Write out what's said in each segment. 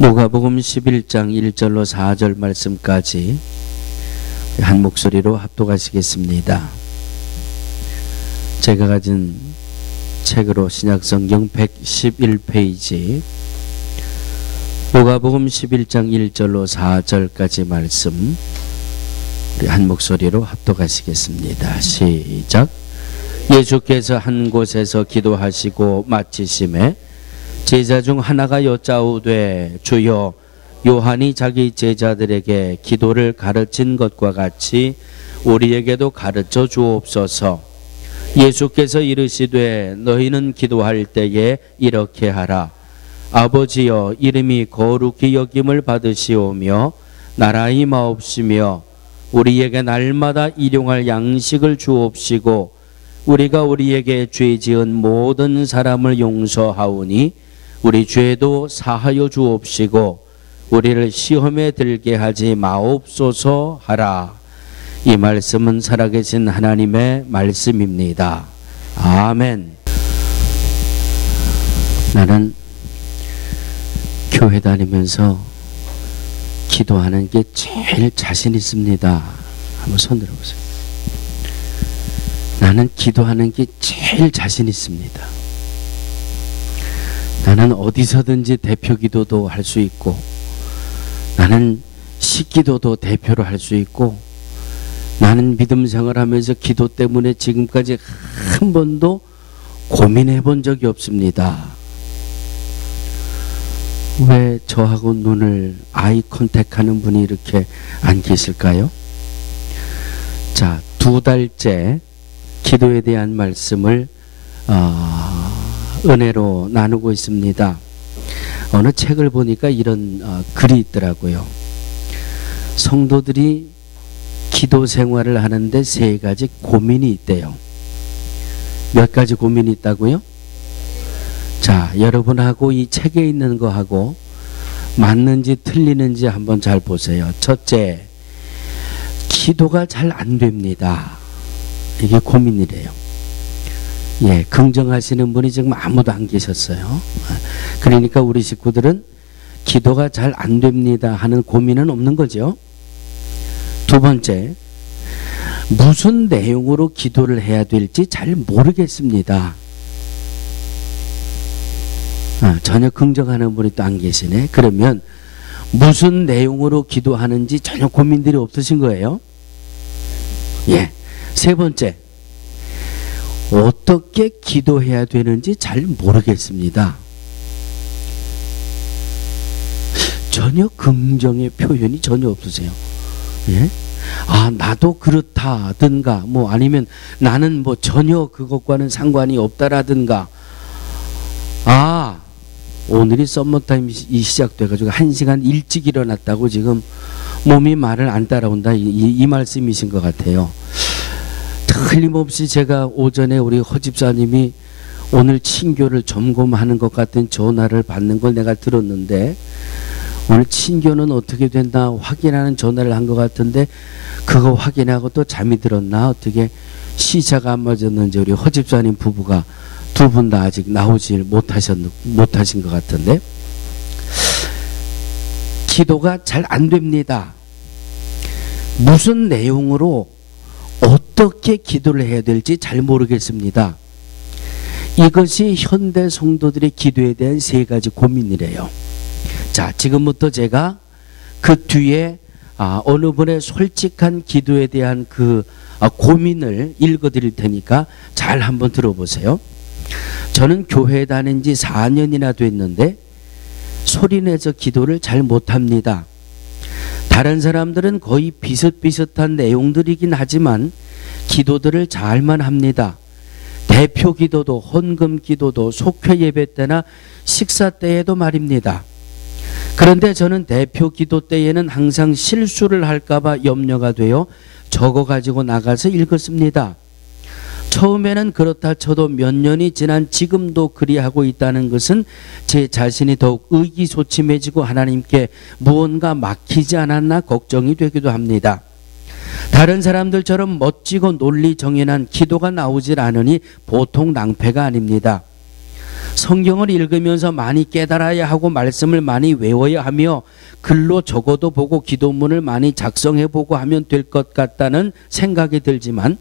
누가복음 11장 1절로 4절 말씀까지 한 목소리로 합독하시겠습니다. 제가 가진 책으로 신약성경 111페이지 누가복음 11장 1절로 4절까지 말씀 우리 한 목소리로 합독하시겠습니다. 시작. 예수께서 한 곳에서 기도하시고 마치심에 제자 중 하나가 여짜오되 주여 요한이 자기 제자들에게 기도를 가르친 것과 같이 우리에게도 가르쳐 주옵소서. 예수께서 이르시되 너희는 기도할 때에 이렇게 하라. 아버지여 이름이 거룩히 여김을 받으시오며 나라 임하옵시며 우리에게 날마다 일용할 양식을 주옵시고 우리가 우리에게 죄 지은 모든 사람을 용서하오니 우리 죄도 사하여 주옵시고 우리를 시험에 들게 하지 마옵소서 하라. 이 말씀은 살아계신 하나님의 말씀입니다. 아멘. 나는 교회 다니면서 기도하는 게 제일 자신 있습니다. 한번 손 들어보세요. 나는 기도하는 게 제일 자신 있습니다. 나는 어디서든지 대표 기도도 할 수 있고 나는 식기도도 대표로 할 수 있고 나는 믿음 생활하면서 기도 때문에 지금까지 한 번도 고민해 본 적이 없습니다. 왜 저하고 눈을 아이 컨택하는 분이 이렇게 안 계실까요? 자, 2달째 기도에 대한 말씀을 은혜로 나누고 있습니다. 어느 책을 보니까 이런 글이 있더라고요. 성도들이 기도 생활을 하는데 3가지 고민이 있대요. 몇 가지 고민이 있다고요? 자, 여러분하고 이 책에 있는 거하고 맞는지 틀리는지 한번 잘 보세요. 첫째, 기도가 잘 안 됩니다. 이게 고민이래요. 예, 긍정하시는 분이 지금 아무도 안 계셨어요. 그러니까 우리 식구들은 기도가 잘 안 됩니다 하는 고민은 없는 거죠. 2번째, 무슨 내용으로 기도를 해야 될지 잘 모르겠습니다. 전혀 긍정하는 분이 또 안 계시네. 그러면 무슨 내용으로 기도하는지 전혀 고민들이 없으신 거예요. 예. 3번째, 어떻게 기도해야 되는지 잘 모르겠습니다. 전혀 긍정의 표현이 전혀 없으세요. 예? 아, 나도 그렇다든가 뭐 아니면 나는 뭐 전혀 그것과는 상관이 없다라든가. 아, 오늘이 썸머타임이 시작돼가지고 1시간 일찍 일어났다고 지금 몸이 말을 안 따라온다 이 말씀이신 것 같아요. 틀림없이 제가 오전에 우리 허 집사님이 오늘 친교를 점검하는 것 같은 전화를 받는 걸 내가 들었는데 오늘 친교는 어떻게 된다 확인하는 전화를 한 것 같은데 그거 확인하고 또 잠이 들었나 어떻게 시차가 안 맞았는지 우리 허 집사님 부부가 2분 다 아직 나오질 못하신 것 같은데 기도가 잘 안 됩니다. 무슨 내용으로 어떻게 기도를 해야 될지 잘 모르겠습니다. 이것이 현대 성도들의 기도에 대한 3가지 고민이래요. 자, 지금부터 제가 그 뒤에 어느 분의 솔직한 기도에 대한 그 고민을 읽어드릴 테니까 잘 한번 들어보세요. 저는 교회에 다닌 지 4년이나 됐는데 소리내서 기도를 잘 못합니다. 다른 사람들은 거의 비슷비슷한 내용들이긴 하지만 기도들을 잘만 합니다. 대표 기도도 헌금 기도도 속회 예배 때나 식사 때에도 말입니다. 그런데 저는 대표 기도 때에는 항상 실수를 할까봐 염려가 되어 적어가지고 나가서 읽었습니다. 처음에는 그렇다 쳐도 몇 년이 지난 지금도 그리하고 있다는 것은 제 자신이 더욱 의기소침해지고 하나님께 무언가 막히지 않았나 걱정이 되기도 합니다. 다른 사람들처럼 멋지고 논리 정연한 기도가 나오질 않으니 보통 낭패가 아닙니다. 성경을 읽으면서 많이 깨달아야 하고 말씀을 많이 외워야 하며 글로 적어도 보고 기도문을 많이 작성해 보고 하면 될 것 같다는 생각이 들지만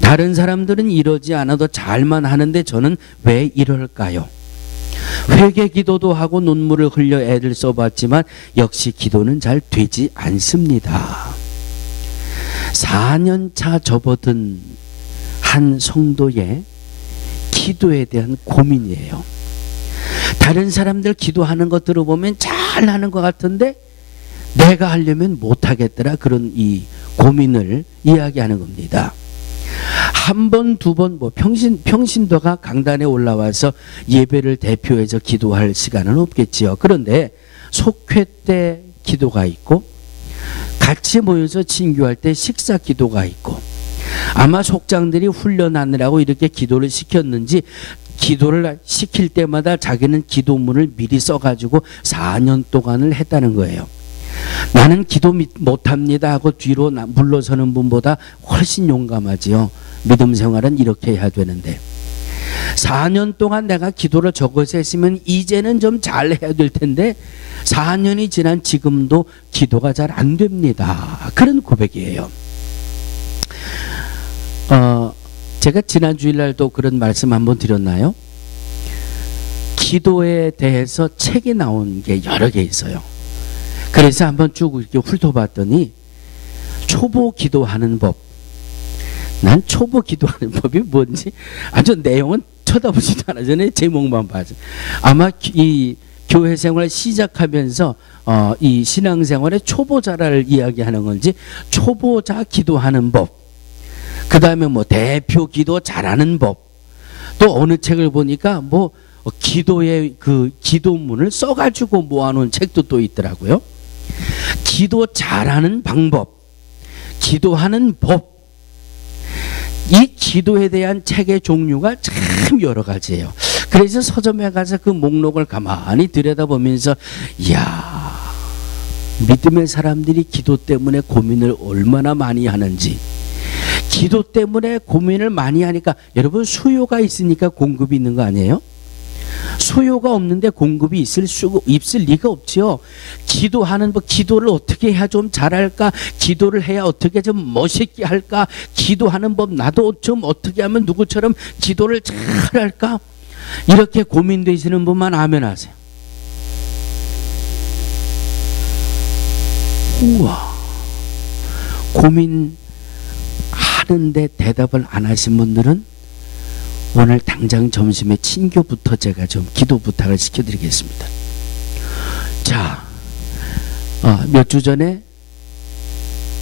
다른 사람들은 이러지 않아도 잘만 하는데 저는 왜 이럴까요? 회개 기도도 하고 눈물을 흘려 애를 써봤지만 역시 기도는 잘 되지 않습니다. 4년차 접어든 한 성도의 기도에 대한 고민이에요. 다른 사람들 기도하는 거 들어보면 잘하는 것 같은데 내가 하려면 못하겠더라, 그런 이 고민을 이야기하는 겁니다. 한 번, 두 번, 평신도가 강단에 올라와서 예배를 대표해서 기도할 시간은 없겠지요. 그런데 속회 때 기도가 있고 같이 모여서 친교할 때 식사 기도가 있고, 아마 속장들이 훈련하느라고 이렇게 기도를 시켰는지 기도를 시킬 때마다 자기는 기도문을 미리 써가지고 4년 동안을 했다는 거예요. 나는 기도 못합니다 하고 뒤로 물러서는 분보다 훨씬 용감하지요. 믿음 생활은 이렇게 해야 되는데 4년 동안 내가 기도를 적어서 했으면 이제는 좀 잘해야 될 텐데 4년이 지난 지금도 기도가 잘 안 됩니다. 그런 고백이에요. 제가 지난 주일날도 그런 말씀 한번 드렸나요? 기도에 대해서 책이 나온 게 여러 개 있어요. 그래서 한번 쭉 이렇게 훑어봤더니 초보 기도하는 법. 난 초보 기도하는 법이 뭔지 아주 내용은 쳐다보지도 않아요. 제목만 봐서. 아마 이 교회 생활 시작하면서 이 신앙생활의 초보자를 이야기하는 건지, 초보자 기도하는 법, 그 다음에 뭐 대표 기도 잘하는 법, 또 어느 책을 보니까 뭐 기도의 그 기도문을 써가지고 모아놓은 책도 또 있더라고요. 기도 잘하는 방법, 기도하는 법, 이 기도에 대한 책의 종류가 참 여러 가지예요. 그래서 서점에 가서 그 목록을 가만히 들여다보면서 이야, 믿음의 사람들이 기도 때문에 고민을 얼마나 많이 하는지, 기도 때문에 고민을 많이 하니까, 여러분 수요가 있으니까 공급이 있는 거 아니에요? 수요가 없는데 공급이 있을 리가 없지요. 기도하는 법, 기도를 어떻게 해야 좀 잘할까, 기도를 해야 어떻게 좀 멋있게 할까, 기도하는 법 나도 좀 어떻게 하면 누구처럼 기도를 잘할까, 이렇게 고민되시는 분만 아멘 하세요. 우와, 고민하는데 대답을 안 하신 분들은 오늘 당장 점심에 친교부터 제가 좀 기도 부탁을 시켜드리겠습니다. 자, 몇 주 전에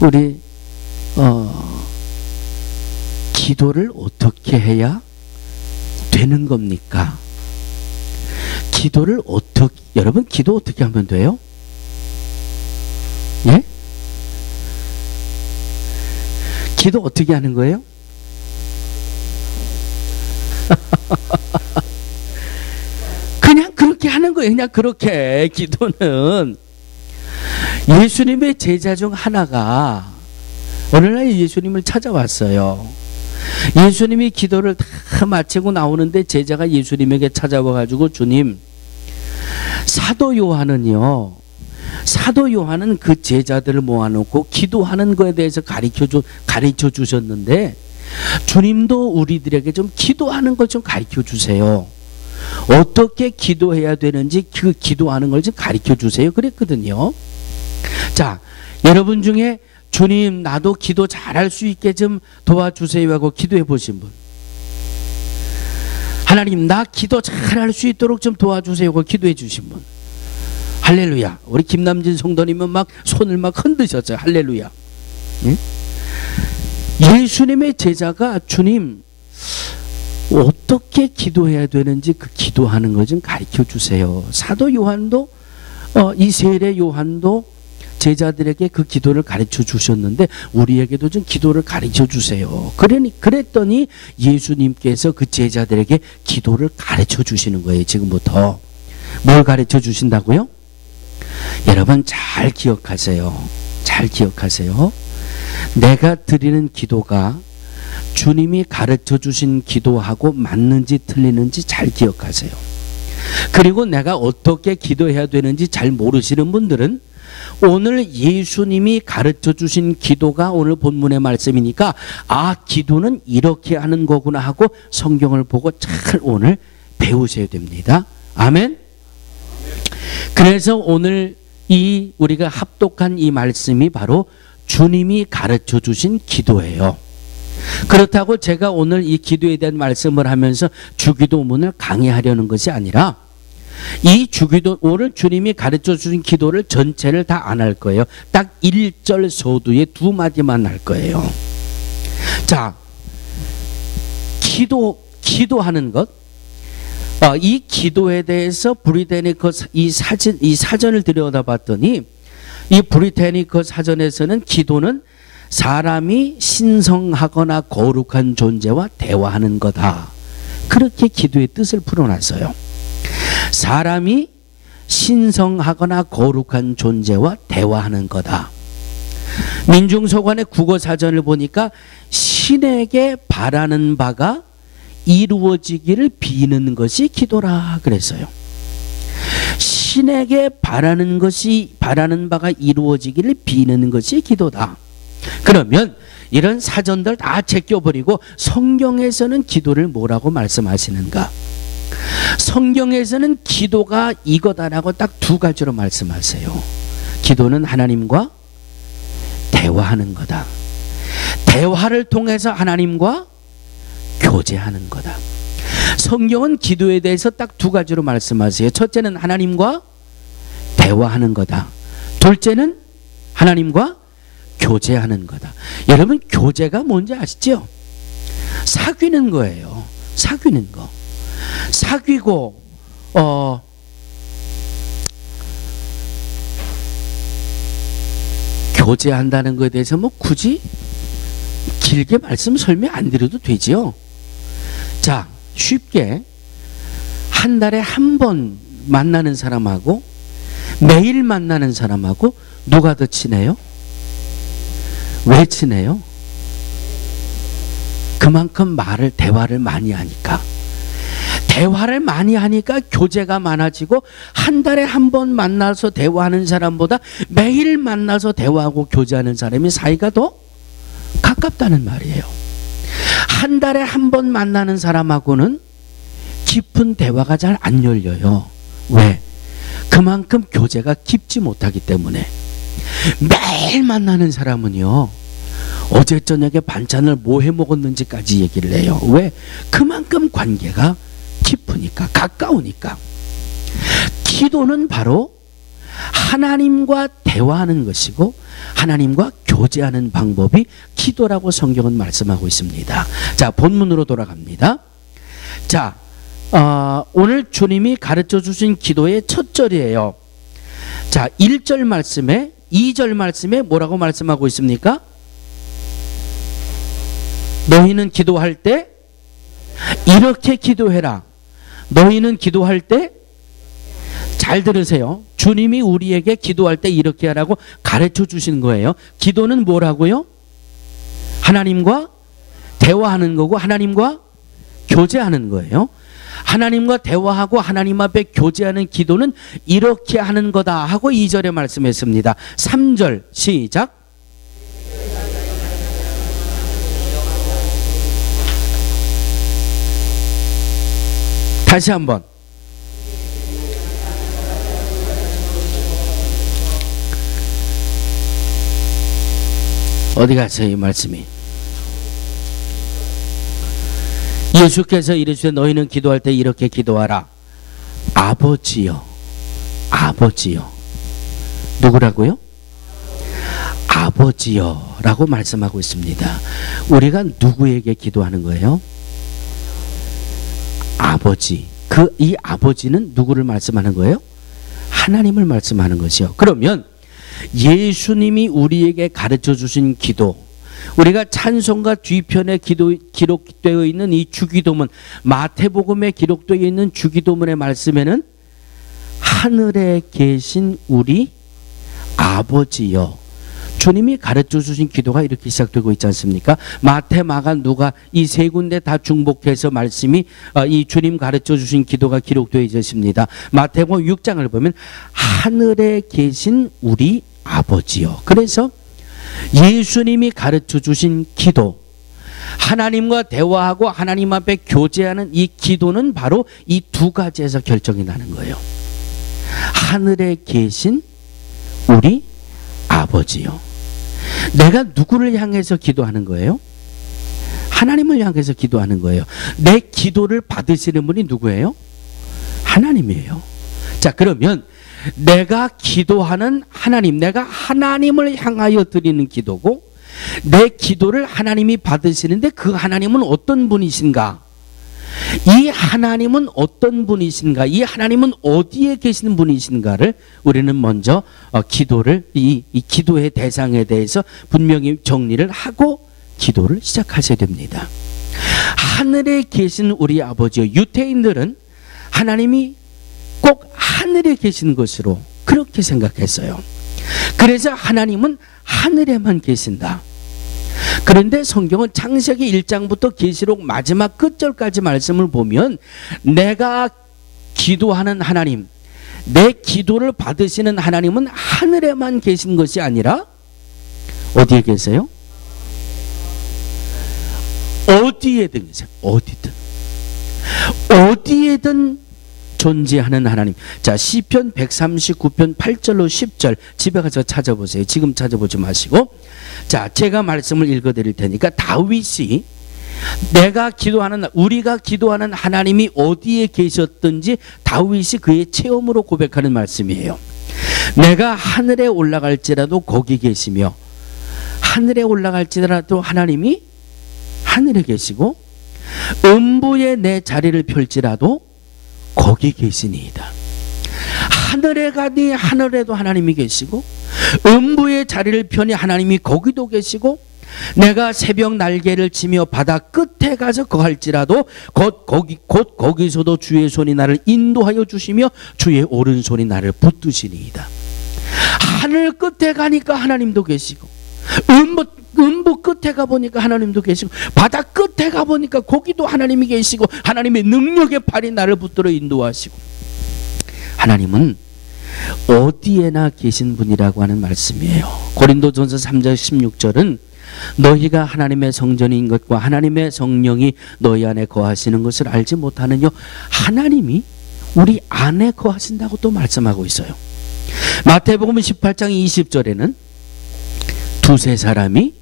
우리 기도를 어떻게 해야 되는 겁니까? 기도를 여러분 기도 어떻게 하면 돼요? 예? 기도 어떻게 하는 거예요? 그냥 그렇게 하는 거예요. 그냥 그렇게. 기도는 예수님의 제자 중 하나가 어느 날 예수님을 찾아왔어요. 예수님이 기도를 다 마치고 나오는데 제자가 예수님에게 찾아와 가지고, 주님, 사도 요한은 그 제자들을 모아놓고 기도하는 거에 대해서 가르쳐 주셨는데 주님도 우리들에게 좀 기도하는 걸 좀 가르쳐 주세요. 어떻게 기도해야 되는지 그 기도하는 걸 좀 가르쳐 주세요. 그랬거든요. 자, 여러분 중에 주님 나도 기도 잘할 수 있게 좀 도와주세요 하고 기도해 보신 분, 하나님 나 기도 잘할 수 있도록 좀 도와주세요 하고 기도해 주신 분, 할렐루야. 우리 김남진 성도님은 막 손을 막 흔드셨어요. 할렐루야. 응? 예수님의 제자가 주님 어떻게 기도해야 되는지 그 기도하는 거 좀 가르쳐 주세요. 사도 요한도 이 세례 요한도 제자들에게 그 기도를 가르쳐 주셨는데 우리에게도 좀 기도를 가르쳐 주세요. 그랬더니 예수님께서 그 제자들에게 기도를 가르쳐 주시는 거예요. 지금부터 뭘 가르쳐 주신다고요? 여러분 잘 기억하세요. 잘 기억하세요. 내가 드리는 기도가 주님이 가르쳐 주신 기도하고 맞는지 틀리는지 잘 기억하세요. 그리고 내가 어떻게 기도해야 되는지 잘 모르시는 분들은 오늘 예수님이 가르쳐 주신 기도가 오늘 본문의 말씀이니까 아, 기도는 이렇게 하는 거구나 하고 성경을 보고 잘 오늘 배우셔야 됩니다. 아멘. 그래서 오늘 이 우리가 합독한 이 말씀이 바로 주님이 가르쳐 주신 기도예요. 그렇다고 제가 오늘 이 기도에 대한 말씀을 하면서 주기도문을 강의하려는 것이 아니라 이 주기도 오늘 주님이 가르쳐 주신 기도를 전체를 다 안 할 거예요. 딱 1절 서두에 2마디만 할 거예요. 자, 기도하는 것, 이 기도에 대해서 브리테니커 이 사전을 들여다봤더니 이 브리테니커 사전에서는 기도는 사람이 신성하거나 거룩한 존재와 대화하는 거다. 그렇게 기도의 뜻을 풀어놨어요. 사람이 신성하거나 거룩한 존재와 대화하는 거다. 민중서관의 국어사전을 보니까 신에게 바라는 바가 이루어지기를 비는 것이 기도라 그랬어요. 신에게 바라는 바가 이루어지기를 비는 것이 기도다. 그러면 이런 사전들 다 제껴버리고 성경에서는 기도를 뭐라고 말씀하시는가? 성경에서는 기도가 이거다라고 딱 2가지로 말씀하세요. 기도는 하나님과 대화하는 거다. 대화를 통해서 하나님과 교제하는 거다. 성경은 기도에 대해서 딱 2가지로 말씀하세요. 첫째는 하나님과 대화하는 거다. 둘째는 하나님과 교제하는 거다. 여러분, 교제가 뭔지 아시죠? 사귀는 거예요. 사귀는 거. 사귀고 교제한다는 것에 대해서 뭐 굳이 길게 말씀 설명 안 드려도 되지요. 자, 쉽게 한 달에 한 번 만나는 사람하고 매일 만나는 사람하고 누가 더 친해요? 왜 친해요? 그만큼 대화를 많이 하니까. 대화를 많이 하니까 교제가 많아지고 한 달에 한 번 만나서 대화하는 사람보다 매일 만나서 대화하고 교제하는 사람이 사이가 더 가깝다는 말이에요. 한 달에 한 번 만나는 사람하고는 깊은 대화가 잘 안 열려요. 왜? 그만큼 교제가 깊지 못하기 때문에. 매일 만나는 사람은요, 어제 저녁에 반찬을 뭐 해 먹었는지까지 얘기를 해요. 왜? 그만큼 관계가 깊으니까, 가까우니까. 기도는 바로 하나님과 대화하는 것이고 하나님과 교제하는 방법이 기도라고 성경은 말씀하고 있습니다. 자, 본문으로 돌아갑니다. 자, 오늘 주님이 가르쳐 주신 기도의 첫 절이에요. 자, 1절 말씀에 2절 말씀에 뭐라고 말씀하고 있습니까? 너희는 기도할 때 이렇게 기도해라. 너희는 기도할 때 잘 들으세요. 주님이 우리에게 기도할 때 이렇게 하라고 가르쳐 주신 거예요. 기도는 뭐라고요? 하나님과 대화하는 거고 하나님과 교제하는 거예요. 하나님과 대화하고 하나님 앞에 교제하는 기도는 이렇게 하는 거다 하고 2절에 말씀했습니다. 3절 시작. 다시 한번. 어디 갔어요, 이 말씀이? 예수께서 이르시되 너희는 기도할 때 이렇게 기도하라. 아버지여. 아버지여. 누구라고요? 아버지여 라고 말씀하고 있습니다. 우리가 누구에게 기도하는 거예요? 아버지. 이 아버지는 누구를 말씀하는 거예요? 하나님을 말씀하는 것이요. 그러면 예수님이 우리에게 가르쳐 주신 기도, 우리가 찬송가 뒤편에 기록되어 있는 이 주기도문, 마태복음에 기록되어 있는 주기도문의 말씀에는 하늘에 계신 우리 아버지여, 주님이 가르쳐 주신 기도가 이렇게 시작되고 있지 않습니까? 마태, 마가, 누가 이 세 군데 다 중복해서 말씀이 이 주님 가르쳐 주신 기도가 기록되어 있습니다. 마태복음 6장을 보면 하늘에 계신 우리 아버지요. 그래서 예수님이 가르쳐 주신 기도, 하나님과 대화하고 하나님 앞에 교제하는 이 기도는 바로 이 두 가지에서 결정이 나는 거예요. 하늘에 계신 우리 아버지요. 내가 누구를 향해서 기도하는 거예요? 하나님을 향해서 기도하는 거예요. 내 기도를 받으시는 분이 누구예요? 하나님이에요. 자, 그러면 내가 기도하는 하나님, 내가 하나님을 향하여 드리는 기도고 내 기도를 하나님이 받으시는데 그 하나님은 어떤 분이신가? 이 하나님은 어떤 분이신가? 이 하나님은 어디에 계시는 분이신가를 우리는 먼저 기도를 이 기도의 대상에 대해서 분명히 정리를 하고 기도를 시작하셔야 됩니다. 하늘에 계신 우리 아버지요. 유대인들은 하나님이 꼭 하늘에 계신 것으로 그렇게 생각했어요. 그래서 하나님은 하늘에만 계신다. 그런데 성경은 창세기 1장부터 계시록 마지막 끝절까지 말씀을 보면 내가 기도하는 하나님, 내 기도를 받으시는 하나님은 하늘에만 계신 것이 아니라 어디에 계세요? 어디에든 계세요. 어디에든 존재하는 하나님. 자, 시편 139편 8절로 10절 집에 가서 찾아보세요. 지금 찾아보지 마시고. 자, 제가 말씀을 읽어드릴 테니까 다윗이 우리가 기도하는 하나님이 어디에 계셨든지 다윗이 그의 체험으로 고백하는 말씀이에요. 내가 하늘에 올라갈지라도 거기 계시며, 하늘에 올라갈지라도 하나님이 하늘에 계시고 음부에 내 자리를 펼지라도 거기 계시니이다. 하늘에 가니 하늘에도 하나님이 계시고 음부의 자리를 펴니 하나님이 거기도 계시고 내가 새벽 날개를 치며 바다 끝에 가서 거할지라도 곧 거기서도 주의 손이 나를 인도하여 주시며 주의 오른손이 나를 붙드시니이다. 하늘 끝에 가니까 하나님도 계시고 음부 끝에 가보니까 하나님도 계시고 바다 끝에 가보니까 거기도 하나님이 계시고 하나님의 능력의 팔이 나를 붙들어 인도하시고 하나님은 어디에나 계신 분이라고 하는 말씀이에요. 고린도전서 3장 16절은 너희가 하나님의 성전인 것과 하나님의 성령이 너희 안에 거하시는 것을 알지 못하느냐. 하나님이 우리 안에 거하신다고 또 말씀하고 있어요. 마태복음 18장 20절에는 두세 사람이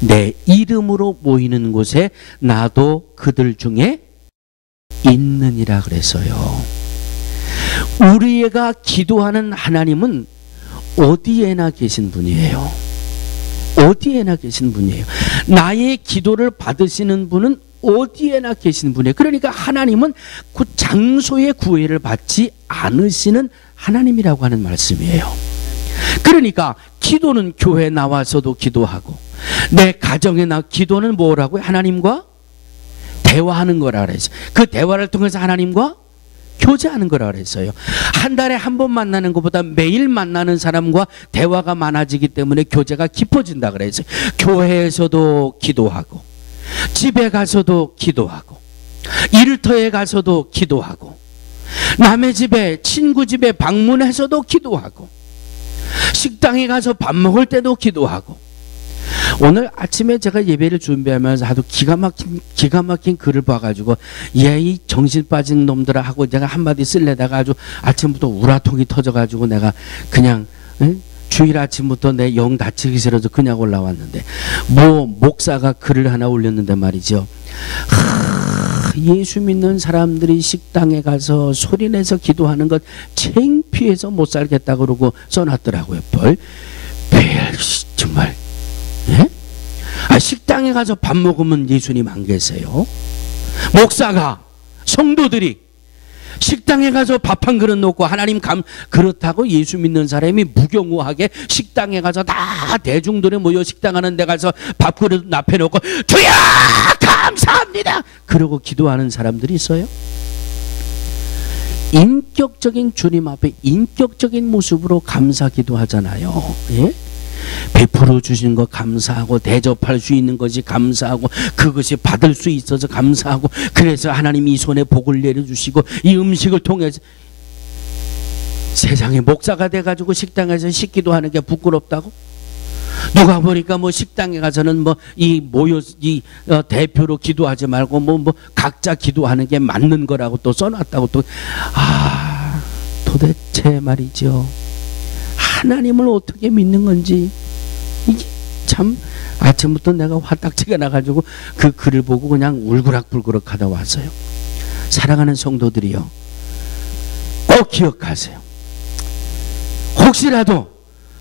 내 이름으로 모이는 곳에 나도 그들 중에 있느니라 그랬어요. 우리가 기도하는 하나님은 어디에나 계신 분이에요. 어디에나 계신 분이에요. 나의 기도를 받으시는 분은 어디에나 계신 분이에요. 그러니까 하나님은 그 장소의 구애를 받지 않으시는 하나님이라고 하는 말씀이에요. 그러니까 기도는 교회에 나와서도 기도하고 내 가정에 기도는 뭐라고요? 하나님과 대화하는 거라 그랬어요. 그 대화를 통해서 하나님과 교제하는 거라 그랬어요. 한 달에 한 번 만나는 것보다 매일 만나는 사람과 대화가 많아지기 때문에 교제가 깊어진다 그랬어요. 교회에서도 기도하고 집에 가서도 기도하고 일터에 가서도 기도하고 남의 집에 친구 집에 방문해서도 기도하고 식당에 가서 밥 먹을 때도 기도하고. 오늘 아침에 제가 예배를 준비하면서 하도 기가 막힌 글을 봐가지고 이 정신 빠진 놈들아 하고 제가 한마디 쓸래다가 아주 아침부터 우라통이 터져가지고 내가 그냥 주일 아침부터 내 영 다치기 싫어서 그냥 올라왔는데 목사가 글을 하나 올렸는데 말이죠. 예수 믿는 사람들이 식당에 가서 소리내서 기도하는 것 창피해서 못 살겠다 그러고 써놨더라고요. 정말. 예? 식당에 가서 밥 먹으면 예수님 안 계세요? 목사가 성도들이 식당에 가서 밥 한 그릇 놓고 하나님 그렇다고 예수 믿는 사람이 무경우하게 식당에 가서 다 대중들이 모여 식당하는 데 가서 밥 그릇 앞에 놓고 주여 감사합니다 그러고 기도하는 사람들이 있어요? 인격적인 주님 앞에 인격적인 모습으로 감사 기도하잖아요. 예? 베풀어 주신 것 감사하고, 대접할 수 있는 것이 감사하고, 그것이 받을 수 있어서 감사하고, 그래서 하나님이 이 손에 복을 내려주시고, 이 음식을 통해서 세상에 목사가 돼가지고 식당에서 식기도 하는 게 부끄럽다고? 누가 보니까 뭐 식당에 가서는 뭐 이 대표로 기도하지 말고 뭐 각자 기도하는 게 맞는 거라고 또 써놨다고 또. 도대체 말이죠, 하나님을 어떻게 믿는 건지 이게 참. 아침부터 내가 화딱지가 나가지고 그 글을 보고 그냥 울그락불그락 하다 왔어요. 사랑하는 성도들이요, 꼭 기억하세요. 혹시라도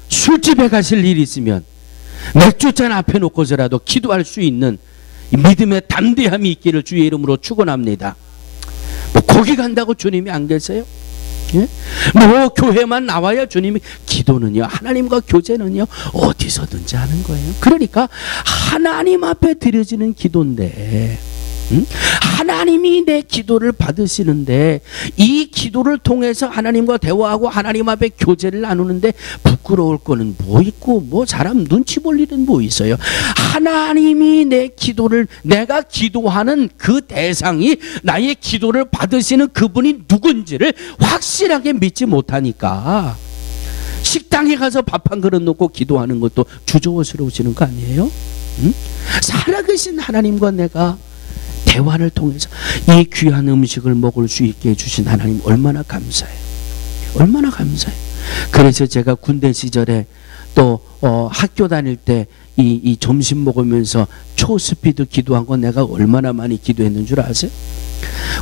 술집에 가실 일이 있으면 맥주잔 앞에 놓고서라도 기도할 수 있는 믿음의 담대함이 있기를 주의 이름으로 축원합니다. 뭐 거기 간다고 주님이 안 계세요? 예? 뭐 교회만 나와야 주님이, 기도는요, 하나님과 교제는요, 어디서든지 하는 거예요. 그러니까 하나님 앞에 드려지는 기도인데, 하나님이 내 기도를 받으시는데, 이 기도를 통해서 하나님과 대화하고 하나님 앞에 교제를 나누는데 부끄러울 거는 뭐 있고, 뭐 사람 눈치 볼 일은 뭐 있어요. 하나님이 내 기도를, 내가 기도하는 그 대상이 나의 기도를 받으시는 그분이 누군지를 확실하게 믿지 못하니까 식당에 가서 밥 한 그릇 놓고 기도하는 것도 주저스러우시는 거 아니에요? 살아계신 하나님과 내가 대화를 통해서 이 귀한 음식을 먹을 수 있게 해주신 하나님 얼마나 감사해요. 얼마나 감사해요. 그래서 제가 군대 시절에 또 학교 다닐 때 이 점심 먹으면서 초스피드 기도한 거 내가 얼마나 많이 기도했는 줄 아세요?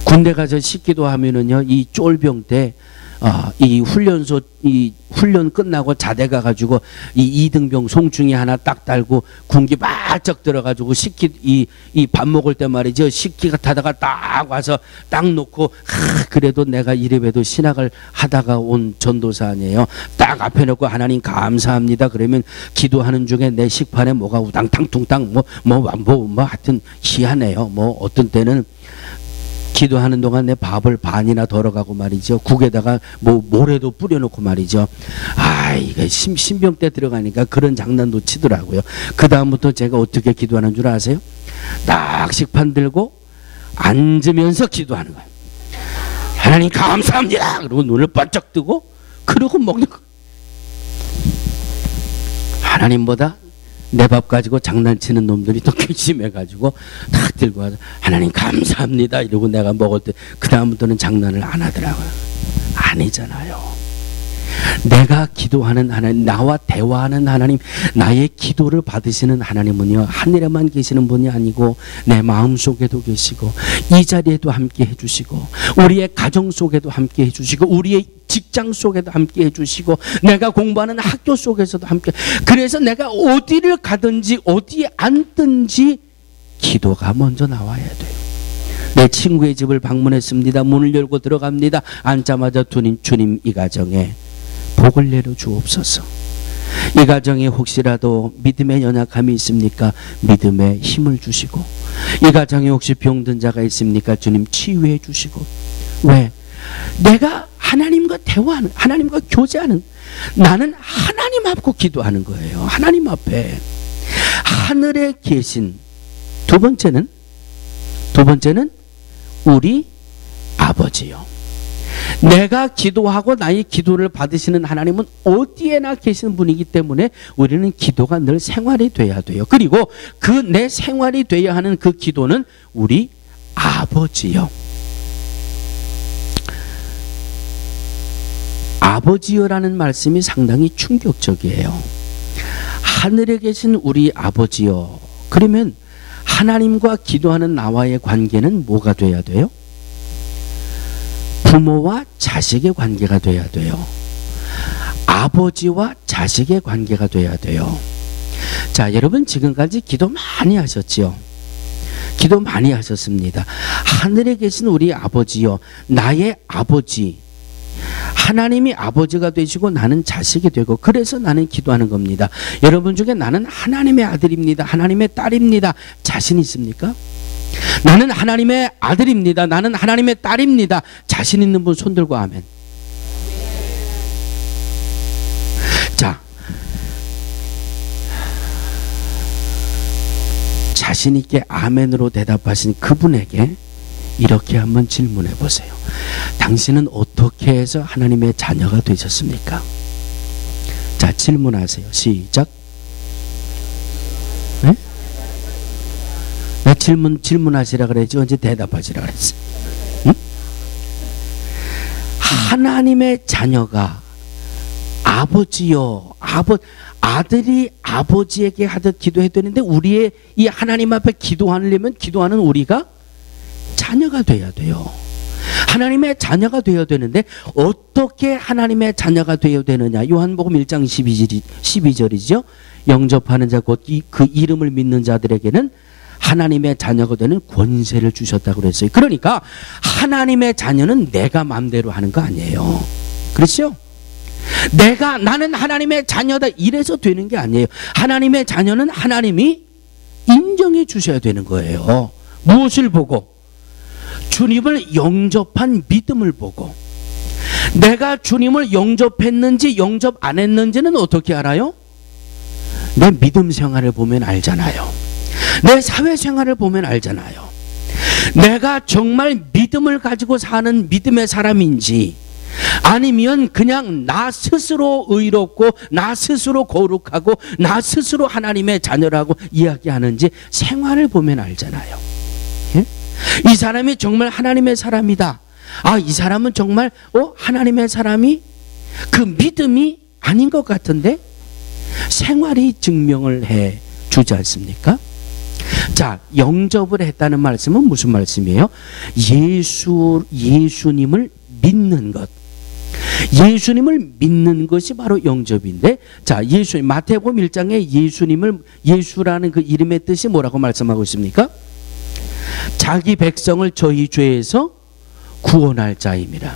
군대 가서 식기도 하면은요, 이 쫄병 때 이 훈련소, 이 훈련 끝나고 자대 가가지고 이 2등병 송충이 하나 딱 달고 군기 바짝 들어가지고 이 밥 먹을 때 말이죠, 식기가 타다가 딱 와서 딱 놓고, 그래도 내가 이래봬도 신학을 하다가 온 전도사 아니에요. 딱 앞에 놓고 하나님 감사합니다 그러면 기도하는 중에 내 식판에 뭐가 우당탕 퉁탕 하여튼 희한해요. 뭐 어떤 때는 기도하는 동안 내 밥을 반이나 덜어가고 말이죠, 국에다가 뭐 모래도 뿌려놓고 말이죠. 이게 신병 때 들어가니까 그런 장난도 치더라고요. 그 다음부터 제가 어떻게 기도하는 줄 아세요? 딱 식판 들고 앉으면서 기도하는 거예요. 하나님 감사합니다 그리고 눈을 번쩍 뜨고 그러고 먹는 거. 하나님보다 내 밥 가지고 장난치는 놈들이 더 괘씸해가지고 딱 들고 와서 하나님 감사합니다 이러고 내가 먹을 때 그 다음부터는 장난을 안 하더라고요. 아니잖아요. 내가 기도하는 하나님, 나와 대화하는 하나님, 나의 기도를 받으시는 하나님은요, 하늘에만 계시는 분이 아니고 내 마음속에도 계시고 이 자리에도 함께 해주시고 우리의 가정 속에도 함께 해주시고 우리의 직장 속에도 함께 해주시고 내가 공부하는 학교 속에서도 함께. 그래서 내가 어디를 가든지 어디에 앉든지 기도가 먼저 나와야 돼요. 내 친구의 집을 방문했습니다. 문을 열고 들어갑니다. 앉자마자 주님 이 가정에 복을 내려 주옵소서. 이 가정에 혹시라도 믿음의 연약함이 있습니까? 믿음의 힘을 주시고, 이 가정에 혹시 병든 자가 있습니까? 주님 치유해 주시고. 왜? 내가 하나님과 대화하는, 하나님과 교제하는, 나는 하나님 앞고 기도하는 거예요. 하나님 앞에. 하늘에 계신, 두 번째는 우리 아버지요. 내가 기도하고 나의 기도를 받으시는 하나님은 어디에나 계신 분이기 때문에 우리는 기도가 늘 생활이 돼야 돼요. 그리고 그 내 생활이 돼야 하는 그 기도는 우리 아버지요. 아버지요라는 말씀이 상당히 충격적이에요. 하늘에 계신 우리 아버지요. 그러면 하나님과 기도하는 나와의 관계는 뭐가 돼야 돼요? 부모와 자식의 관계가 돼야 돼요. 아버지와 자식의 관계가 돼야 돼요. 자, 여러분 지금까지 기도 많이 하셨지요? 기도 많이 하셨습니다. 하늘에 계신 우리 아버지요, 나의 아버지, 하나님이 아버지가 되시고 나는 자식이 되고, 그래서 나는 기도하는 겁니다. 여러분 중에 나는 하나님의 아들입니다, 하나님의 딸입니다, 자신 있습니까? 나는 하나님의 아들입니다, 나는 하나님의 딸입니다, 자신 있는 분 손 들고 아멘. 자, 자신 있게 아멘으로 대답하신 그분에게 이렇게 한번 질문해 보세요. 당신은 어떻게 해서 하나님의 자녀가 되셨습니까? 자, 질문하세요. 시작. 네? 나 질문하시라 그랬지 언제 대답하시라 그랬어? 응? 하나님의 자녀가 아버지요, 아들이 아버지에게 하듯 기도해야 되는데 우리의 이 하나님 앞에 기도하려면 기도하는 우리가 자녀가 돼야 돼요. 하나님의 자녀가 되어야 되는데 어떻게 하나님의 자녀가 되어야 되느냐? 요한복음 1장 12절이죠. 영접하는 자 곧 그 이름을 믿는 자들에게는 하나님의 자녀가 되는 권세를 주셨다고 그랬어요. 그러니까 하나님의 자녀는 내가 마음대로 하는 거 아니에요. 그렇죠? 나는 하나님의 자녀다 이래서 되는 게 아니에요. 하나님의 자녀는 하나님이 인정해 주셔야 되는 거예요. 무엇을 보고? 주님을 영접한 믿음을 보고. 내가 주님을 영접했는지 영접 안 했는지는 어떻게 알아요? 내 믿음 생활을 보면 알잖아요. 내 사회생활을 보면 알잖아요. 내가 정말 믿음을 가지고 사는 믿음의 사람인지 아니면 그냥 나 스스로 의롭고 나 스스로 거룩하고 나 스스로 하나님의 자녀라고 이야기하는지 생활을 보면 알잖아요. 예? 이 사람이 정말 하나님의 사람이다. 아, 이 사람은 정말 하나님의 사람이 그 믿음이 아닌 것 같은데 생활이 증명을 해 주지 않습니까? 자, 영접을 했다는 말씀은 무슨 말씀이에요? 예수님을 믿는 것. 예수님을 믿는 것이 바로 영접인데, 자, 마태복음 1장에 예수라는 그 이름의 뜻이 뭐라고 말씀하고 있습니까? 자기 백성을 저희 죄에서 구원할 자임이라.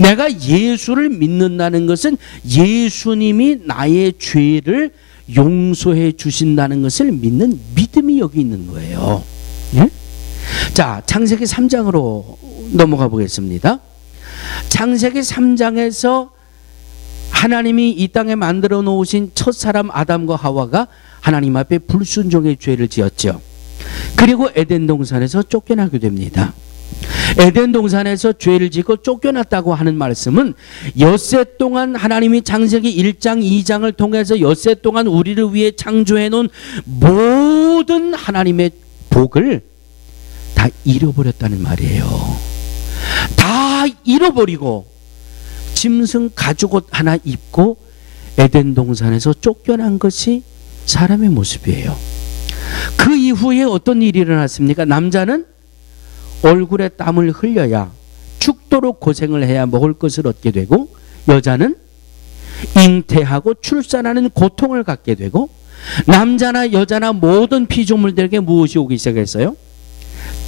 내가 예수를 믿는다는 것은 예수님이 나의 죄를 용서해 주신다는 것을 믿는 믿음이 여기 있는 거예요. 예? 자, 창세기 3장으로 넘어가 보겠습니다. 창세기 3장에서 하나님이 이 땅에 만들어 놓으신 첫사람 아담과 하와가 하나님 앞에 불순종의 죄를 지었죠. 그리고 에덴 동산에서 쫓겨나게 됩니다. 에덴 동산에서 죄를 짓고 쫓겨났다고 하는 말씀은 엿새 동안 하나님이 창세기 1장 2장을 통해서 엿새 동안 우리를 위해 창조해 놓은 모든 하나님의 복을 다 잃어버렸다는 말이에요. 다 잃어버리고 짐승 가죽옷 하나 입고 에덴 동산에서 쫓겨난 것이 사람의 모습이에요. 그 이후에 어떤 일이 일어났습니까? 남자는 얼굴에 땀을 흘려야 죽도록 고생을 해야 먹을 것을 얻게 되고, 여자는 잉태하고 출산하는 고통을 갖게 되고, 남자나 여자나 모든 피조물들에게 무엇이 오기 시작했어요?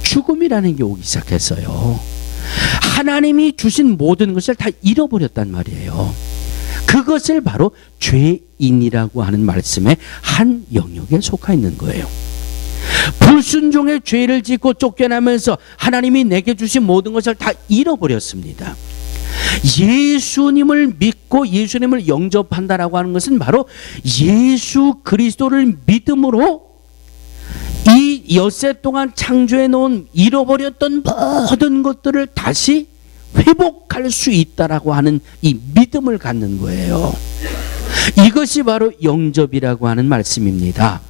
죽음이라는 게 오기 시작했어요. 하나님이 주신 모든 것을 다 잃어버렸단 말이에요. 그것을 바로 죄인이라고 하는 말씀의 한 영역에 속해 있는 거예요. 불순종의 죄를 짓고 쫓겨나면서 하나님이 내게 주신 모든 것을 다 잃어버렸습니다. 예수님을 믿고 예수님을 영접한다라고 하는 것은 바로 예수 그리스도를 믿음으로 이 엿새 동안 창조해 놓은 잃어버렸던 모든 것들을 다시 회복할 수 있다라고 하는 이 믿음을 갖는 거예요. 이것이 바로 영접이라고 하는 말씀입니다.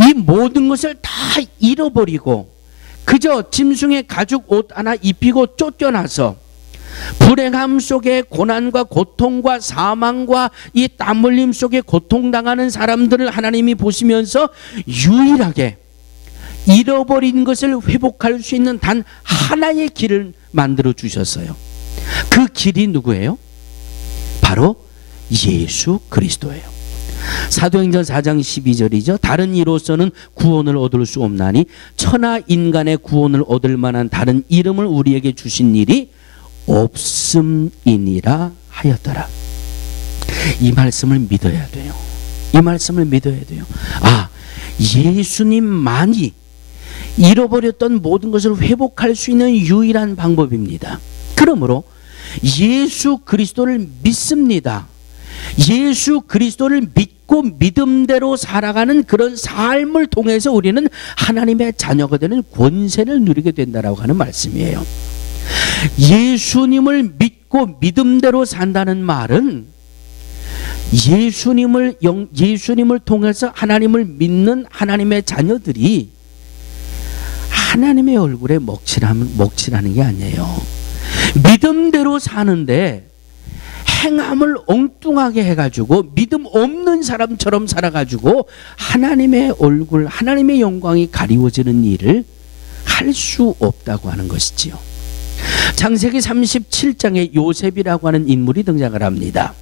이 모든 것을 다 잃어버리고 그저 짐승의 가죽 옷 하나 입히고 쫓겨나서 불행함 속에 고난과 고통과 사망과 이 땀 흘림 속에 고통당하는 사람들을 하나님이 보시면서 유일하게 잃어버린 것을 회복할 수 있는 단 하나의 길을 만들어 주셨어요. 그 길이 누구예요? 바로 예수 그리스도예요. 사도행전 4장 12절이죠. 다른 이로서는 구원을 얻을 수 없나니 천하 인간의 구원을 얻을 만한 다른 이름을 우리에게 주신 일이 없음이니라 하였더라. 이 말씀을 믿어야 돼요. 이 말씀을 믿어야 돼요. 아, 예수님만이 잃어버렸던 모든 것을 회복할 수 있는 유일한 방법입니다. 그러므로 예수 그리스도를 믿습니다. 예수 그리스도를 믿고 믿고 믿음대로 살아가는 그런 삶을 통해서 우리는 하나님의 자녀가 되는 권세를 누리게 된다라고 하는 말씀이에요. 예수님을 믿고 믿음대로 산다는 말은 예수님을 통해서 하나님을 믿는 하나님의 자녀들이 하나님의 얼굴에 먹칠하는 게 아니에요. 믿음대로 사는데 행함을 엉뚱하게 해가지고 믿음 없는 사람처럼 살아가지고 하나님의 얼굴, 하나님의 영광이 가리워지는 일을 할 수 없다고 하는 것이지요. 창세기 37장에 요셉이라고 하는 인물이 등장을 합니다.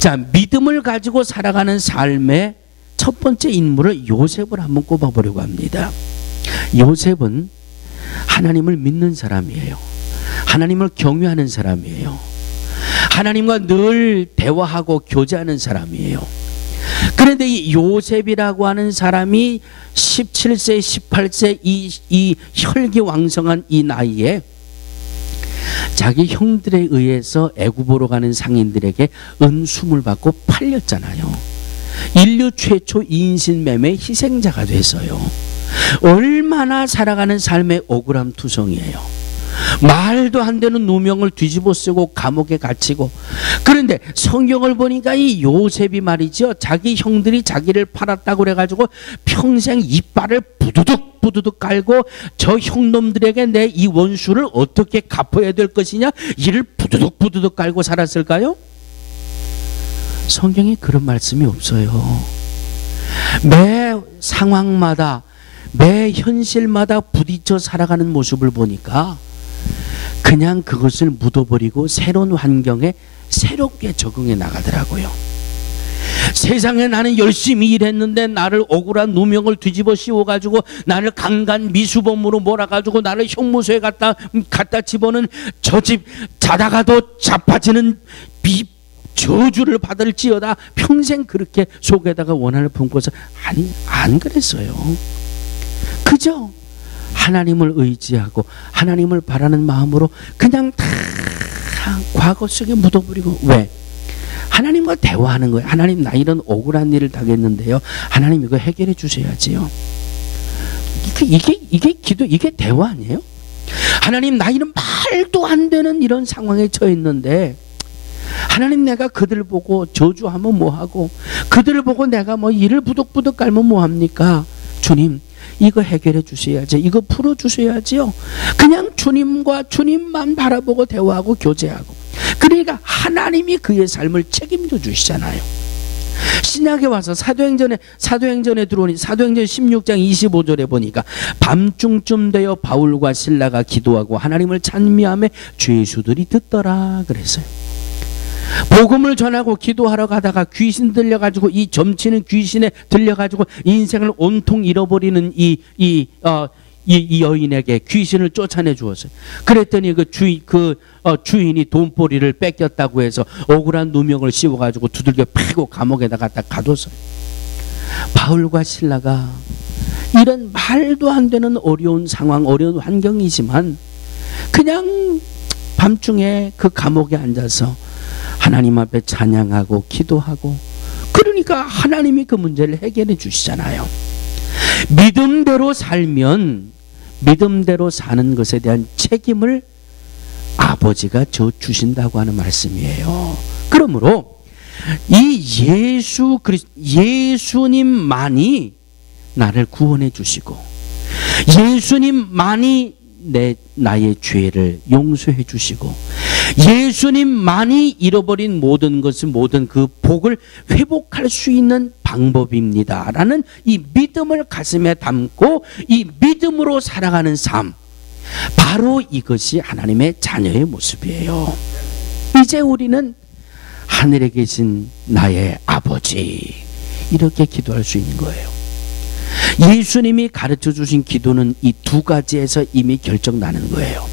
자, 믿음을 가지고 살아가는 삶의 첫 번째 인물을 요셉을 한번 꼽아보려고 합니다. 요셉은 하나님을 믿는 사람이에요. 하나님을 경외하는 사람이에요. 하나님과 늘 대화하고 교제하는 사람이에요. 그런데 이 요셉이라고 하는 사람이 17세, 18세 이 혈기왕성한 이 나이에 자기 형들에 의해서 애굽으로 가는 상인들에게 은수물 받고 팔렸잖아요. 인류 최초 인신매매 희생자가 됐어요. 얼마나 살아가는 삶의 억울함 투성이에요. 말도 안 되는 누명을 뒤집어 쓰고 감옥에 갇히고. 그런데 성경을 보니까 이 요셉이 말이죠, 자기 형들이 자기를 팔았다고 그래가지고 평생 이빨을 부두둑 깔고 저 형놈들에게 내 이 원수를 어떻게 갚아야 될 것이냐 이를 부두둑 깔고 살았을까요? 성경에 그런 말씀이 없어요. 매 상황마다 매 현실마다 부딪혀 살아가는 모습을 보니까 그냥 그것을 묻어버리고 새로운 환경에 새롭게 적응해 나가더라고요. 세상에 나는 열심히 일했는데 나를 억울한 누명을 뒤집어 씌워가지고 나를 강간 미수범으로 몰아가지고 나를 형무소에 갖다 집어넣은 저 집 자다가도 자빠지는 저주를 받을지어다. 평생 그렇게 속에다가 원한을 품고서 안 그랬어요. 그저 하나님을 의지하고 하나님을 바라는 마음으로 그냥 다 과거 속에 묻어버리고. 왜? 하나님과 대화하는 거예요. 하나님, 나 이런 억울한 일을 당했는데요, 하나님 이거 해결해 주셔야지요. 이게 기도, 이게 대화 아니에요? 하나님, 나 이런 말도 안 되는 이런 상황에 처해 있는데 하나님, 내가 그들 보고 저주하면 뭐하고 그들을 보고 내가 뭐 이를 부득부득 깔면 뭐합니까? 주님, 이거 해결해 주셔야지. 이거 풀어 주셔야지요. 그냥 주님과 주님만 바라보고 대화하고 교제하고. 그러니까 하나님이 그의 삶을 책임져 주시잖아요. 신약에 와서 사도행전에 들어오니 사도행전 16장 25절에 보니까 밤중쯤 되어 바울과 실라가 기도하고 하나님을 찬미하며 죄수들이 듣더라 그랬어요. 복음을 전하고 기도하러 가다가 귀신 들려가지고 이 점치는 귀신에 들려가지고 인생을 온통 잃어버리는 이 여인에게 귀신을 쫓아내 주었어요. 그랬더니 주인이 돈벌이를 뺏겼다고 해서 억울한 누명을 씌워가지고 두들겨 패고 감옥에다 갖다 가뒀어요. 바울과 실라가 이런 말도 안 되는 어려운 상황, 어려운 환경이지만 그냥 밤중에 그 감옥에 앉아서 하나님 앞에 찬양하고 기도하고, 그러니까 하나님이 그 문제를 해결해 주시잖아요. 믿음대로 살면 믿음대로 사는 것에 대한 책임을 아버지가 져 주신다고 하는 말씀이에요. 그러므로 이 예수님만이 나를 구원해 주시고 예수님만이 나의 죄를 용서해 주시고 예수님만이 잃어버린 모든 것을, 모든 그 복을 회복할 수 있는 방법입니다 라는 이 믿음을 가슴에 담고 이 믿음으로 살아가는 삶, 바로 이것이 하나님의 자녀의 모습이에요. 이제 우리는 하늘에 계신 나의 아버지, 이렇게 기도할 수 있는 거예요. 예수님이 가르쳐 주신 기도는 이 두 가지에서 이미 결정나는 거예요.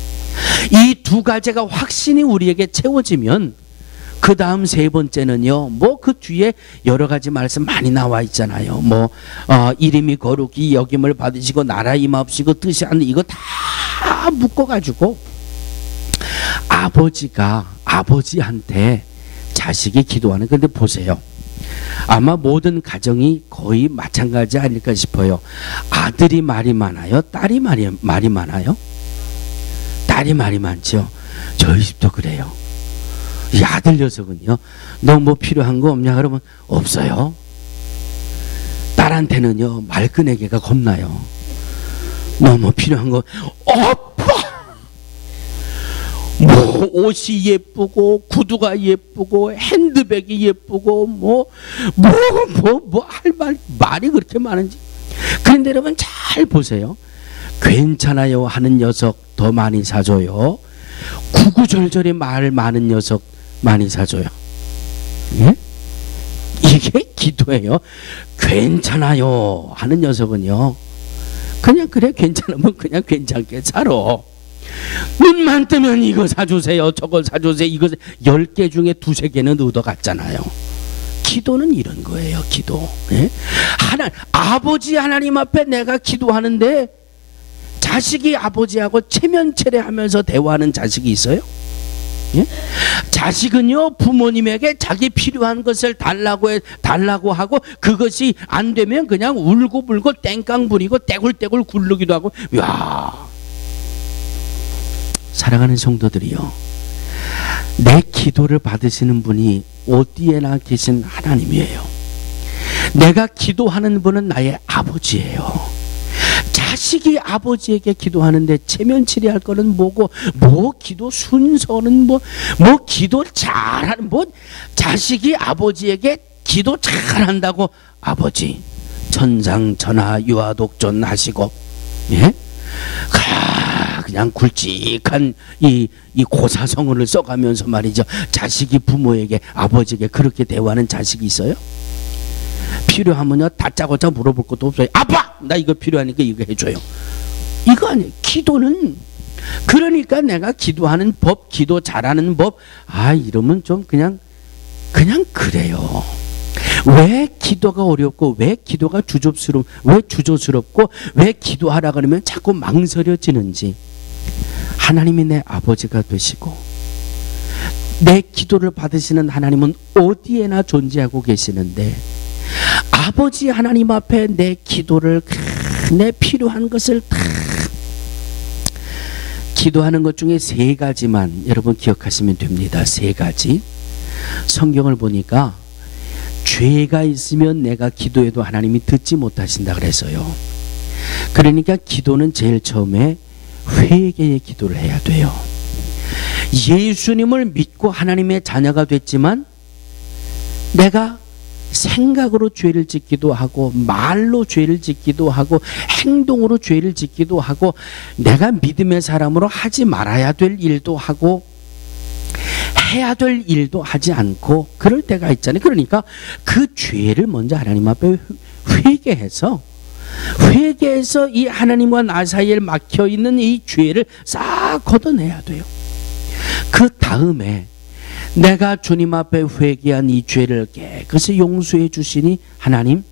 이 두 가지가 확신이 우리에게 채워지면 그 다음 세 번째는요, 뭐 그 뒤에 여러 가지 말씀 많이 나와 있잖아요. 뭐 이름이 거룩히 여김을 받으시고 나라 임하옵시고 뜻이 하는, 이거 다 묶어가지고 아버지가 아버지한테 자식이 기도하는. 근데 보세요, 아마 모든 가정이 거의 마찬가지 아닐까 싶어요. 아들이 말이 많아요? 딸이 말이 많아요? 딸이 말이 많죠. 저희 집도 그래요. 이 아들 녀석은요, 너 뭐 필요한 거 없냐 그러면 없어요. 딸한테는요, 말 꺼내기가 겁나요. 너 뭐 필요한 거 오빠, 뭐 옷이 예쁘고 구두가 예쁘고 핸드백이 예쁘고 뭐 할 말이 그렇게 많은지. 그런데 여러분 잘 보세요. 괜찮아요 하는 녀석 더 많이 사줘요? 구구절절히 말 많은 녀석 많이 사줘요? 예? 이게 기도예요. 괜찮아요 하는 녀석은요, 그냥 그래 괜찮으면 그냥 괜찮게 살아. 눈만 뜨면 이거 사주세요, 저거 사주세요, 이거 10개 중에 2-3개는 얻어갔잖아요. 기도는 이런 거예요. 기도. 예? 아버지 하나님 앞에 내가 기도하는데 자식이 아버지하고 체면체례하면서 대화하는 자식이 있어요? 예? 자식은요, 부모님에게 자기 필요한 것을 달라고 하고 그것이 안 되면 그냥 울고 불고 땡깡 부리고 떼굴떼굴 굴르기도 하고. 야, 사랑하는 성도들이요, 내 기도를 받으시는 분이 어디에나 계신 하나님이에요. 내가 기도하는 분은 나의 아버지예요. 자식이 아버지에게 기도하는데 체면치레할 거는 뭐고, 뭐 기도 순서는 뭐 기도 잘하는, 뭐 자식이 아버지에게 기도 잘한다고 아버지 천상천하 유아독존 하시고, 예? 그냥 굵직한 이 고사성어를 써가면서 말이죠, 자식이 부모에게 아버지에게 그렇게 대화하는 자식이 있어요? 필요하면요 다짜고짜 물어볼 것도 없어요. 아빠 나 이거 필요하니까 이거 해줘요. 이거 아니에요. 기도는 그러니까 내가 기도하는 법, 기도 잘하는 법, 이러면 좀 그냥 그래요. 왜 기도가 어렵고 왜 기도가 왜 주저스럽고 왜 기도하라 그러면 자꾸 망설여지는지. 하나님이 내 아버지가 되시고 내 기도를 받으시는 하나님은 어디에나 존재하고 계시는데, 아버지 하나님 앞에 내 기도를, 내 필요한 것을 다 기도하는 것 중에 3가지만 여러분 기억하시면 됩니다. 3가지. 성경을 보니까 죄가 있으면 내가 기도해도 하나님이 듣지 못하신다 그래서요. 그러니까 기도는 제일 처음에 회개의 기도를 해야 돼요. 예수님을 믿고 하나님의 자녀가 됐지만 내가 생각으로 죄를 짓기도 하고 말로 죄를 짓기도 하고 행동으로 죄를 짓기도 하고 내가 믿음의 사람으로 하지 말아야 될 일도 하고 해야 될 일도 하지 않고 그럴 때가 있잖아요. 그러니까 그 죄를 먼저 하나님 앞에 회개해서 이 하나님과 나 사이에 막혀있는 이 죄를 싹 걷어내야 돼요. 그 다음에 내가 주님 앞에 회개한 이 죄를 깨끗이 용서해 주시니 하나님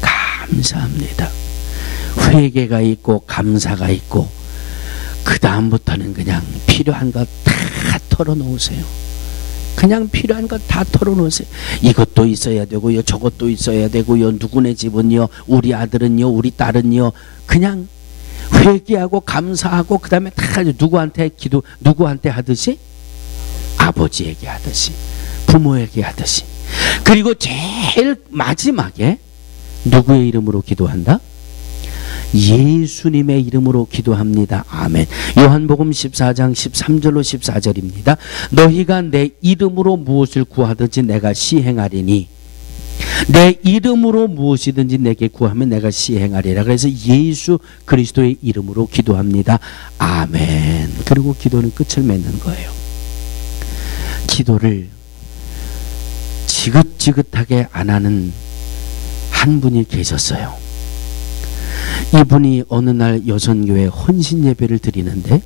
감사합니다. 회개가 있고 감사가 있고 그 다음부터는 그냥 필요한 것 다 털어놓으세요. 그냥 필요한 것 다 털어놓으세요. 이것도 있어야 되고요, 저것도 있어야 되고요, 누구네 집은요, 우리 아들은요, 우리 딸은요. 그냥 회개하고 감사하고 그 다음에 다 누구한테 하듯이, 아버지에게 하듯이, 부모에게 하듯이. 그리고 제일 마지막에 누구의 이름으로 기도한다? 예수님의 이름으로 기도합니다. 아멘. 요한복음 14장 13절로 14절입니다. 너희가 내 이름으로 무엇을 구하든지 내가 시행하리니, 내 이름으로 무엇이든지 내게 구하면 내가 시행하리라. 그래서 예수 그리스도의 이름으로 기도합니다. 아멘. 그리고 기도는 끝을 맺는 거예요. 기도를 지긋지긋하게 안 하는 한 분이 계셨어요. 이분이 어느 날 여선교회 헌신 예배를 드리는데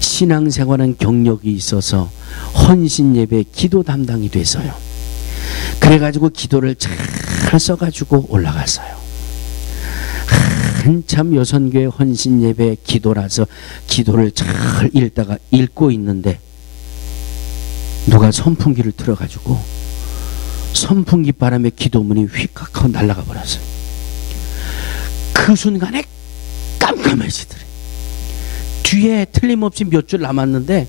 신앙생활은 경력이 있어서 헌신 예배 기도 담당이 돼서요. 그래가지고 기도를 잘 써가지고 올라갔어요. 한참 여선교회 헌신 예배 기도라서 기도를 잘 읽고 있는데 누가 선풍기를 틀어가지고 선풍기 바람에 기도문이 휙하고 날아가 버렸어요. 그 순간에 깜깜해지더래. 뒤에 틀림없이 몇 줄 남았는데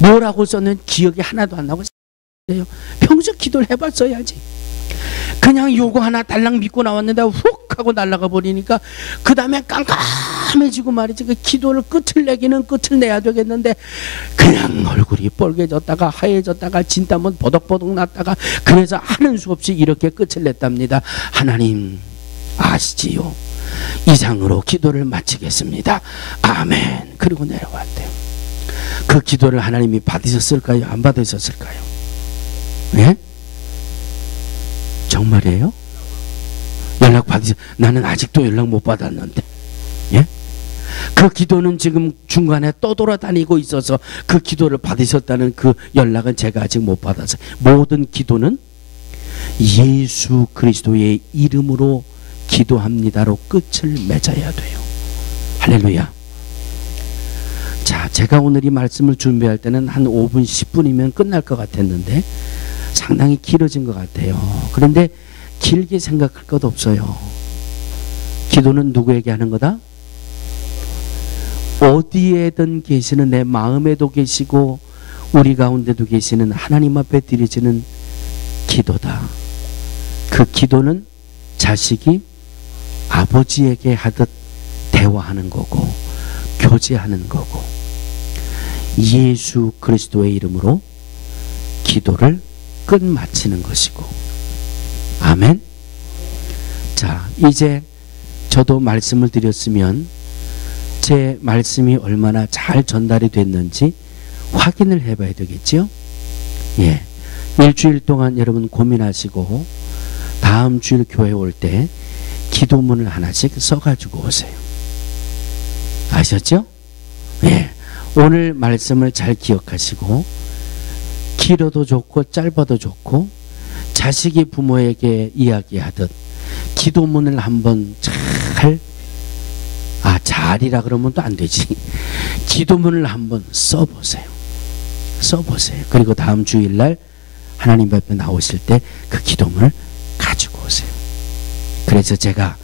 뭐라고 썼는지 기억이 하나도 안 나고, 평소 기도를 해봤어야지. 그냥 요거 하나 달랑 믿고 나왔는데 훅 하고 날아가 버리니까 그 다음에 깜깜해지고 말이지. 그 기도를 끝을 내기는 끝을 내야 되겠는데 그냥 얼굴이 뻘개졌다가 하얘졌다가 진땀은 버덕버덕 났다가, 그래서 하는 수 없이 이렇게 끝을 냈답니다. 하나님 아시지요? 이상으로 기도를 마치겠습니다. 아멘. 그리고 내려왔대요. 그 기도를 하나님이 받으셨을까요? 안 받으셨을까요? 예? 정말이에요? 연락 받으셨? 나는 아직도 연락 못 받았는데. 예? 그 기도는 지금 중간에 떠돌아다니고 있어서 그 기도를 받으셨다는 그 연락은 제가 아직 못 받았어요. 모든 기도는 예수 그리스도의 이름으로 기도합니다로 끝을 맺어야 돼요. 할렐루야. 자, 제가 오늘 이 말씀을 준비할 때는 한 5분 10분이면 끝날 것 같았는데 상당히 길어진 것 같아요. 그런데 길게 생각할 것 없어요. 기도는 누구에게 하는 거다? 어디에든 계시는, 내 마음에도 계시고 우리 가운데도 계시는 하나님 앞에 드려지는 기도다. 그 기도는 자식이 아버지에게 하듯 대화하는 거고 교제하는 거고, 예수 그리스도의 이름으로 기도를 끝마치는 것이고. 아멘. 자, 이제 저도 말씀을 드렸으면 제 말씀이 얼마나 잘 전달이 됐는지 확인을 해봐야 되겠죠. 예, 일주일 동안 여러분 고민하시고 다음 주일 교회 올 때 기도문을 하나씩 써가지고 오세요. 아셨죠? 예, 오늘 말씀을 잘 기억하시고 길어도 좋고 짧아도 좋고 자식이 부모에게 이야기하듯 기도문을 한번 잘이라 그러면 또 안 되지. 기도문을 한번 써보세요. 그리고 다음 주일날 하나님 앞에 나오실 때 그 기도문을 가지고 오세요. 그래서 제가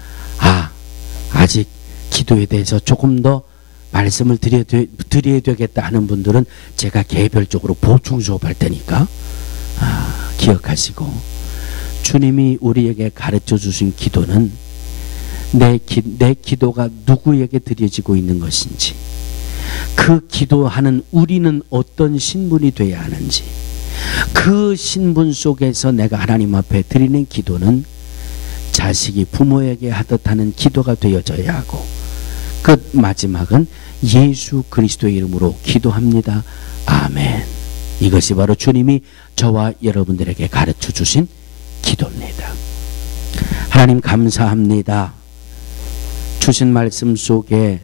아직 기도에 대해서 조금 더 말씀을 드려야 되겠다 하는 분들은 제가 개별적으로 보충 수업할 테니까 기억하시고, 주님이 우리에게 가르쳐 주신 기도는 내 기도가 누구에게 드려지고 있는 것인지, 그 기도하는 우리는 어떤 신분이 되어야 하는지, 그 신분 속에서 내가 하나님 앞에 드리는 기도는 자식이 부모에게 하듯 하는 기도가 되어져야 하고, 끝 마지막은 예수 그리스도의 이름으로 기도합니다. 아멘. 이것이 바로 주님이 저와 여러분들에게 가르쳐 주신 기도입니다. 하나님 감사합니다. 주신 말씀 속에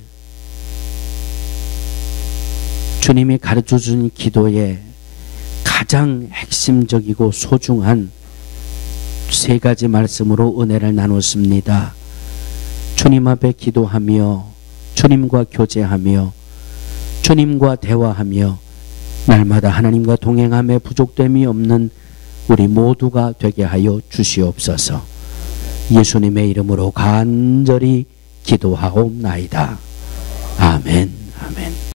주님이 가르쳐 주신 기도에 가장 핵심적이고 소중한 세 가지 말씀으로 은혜를 나눴습니다. 주님 앞에 기도하며 주님과 교제하며 주님과 대화하며 날마다 하나님과 동행함에 부족됨이 없는 우리 모두가 되게 하여 주시옵소서. 예수님의 이름으로 간절히 기도하옵나이다. 아멘.